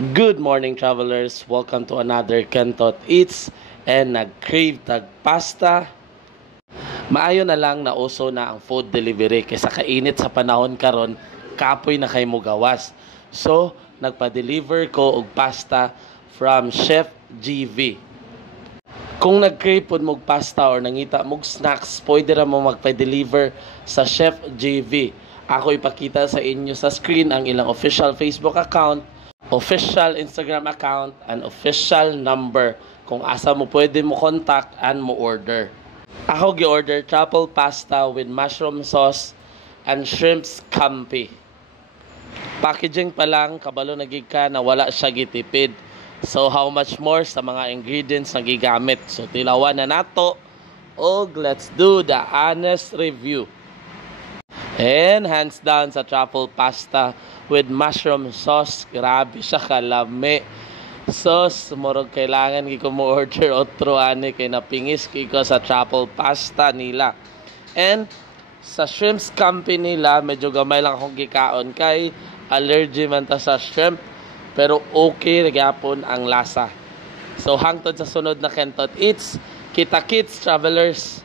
Good morning, travelers. Welcome to another Kentot Eats. And nag-crave tag pasta. Maayo na lang na uso na ang food delivery kaysa kainit sa panahon karon, kapoy na kay mo gawas. So, nagpa-deliver ko og pasta from Chef GV. Kung nag-crave pod mog pasta or nangita mog snacks, pwede ra mo magpa-deliver sa Chef GV. Ako ipakita sa inyo sa screen ang ilang official Facebook account, official Instagram account, and official number kung asa mo pwede mo contact and mo order. Ako gi-order truffle pasta with mushroom sauce and shrimp scampi. Packaging pa lang, kabalo nagig ka na wala siya gitipid. So how much more sa mga ingredients na gigamit. So tilawan na nato og let's do the honest review. And hands down sa truffle pasta with mushroom sauce. Grabe siya kalami. Sauce, murag kailangan ko mo order otro ani kay napingis ko sa truffle pasta nila. And sa shrimp scampi nila, medyo gamay lang akong gikaon kay allergy man ta sa shrimp. Pero okay gyapon ang lasa. So hangtod sa sunod na Kentot Eats, kita kits travelers.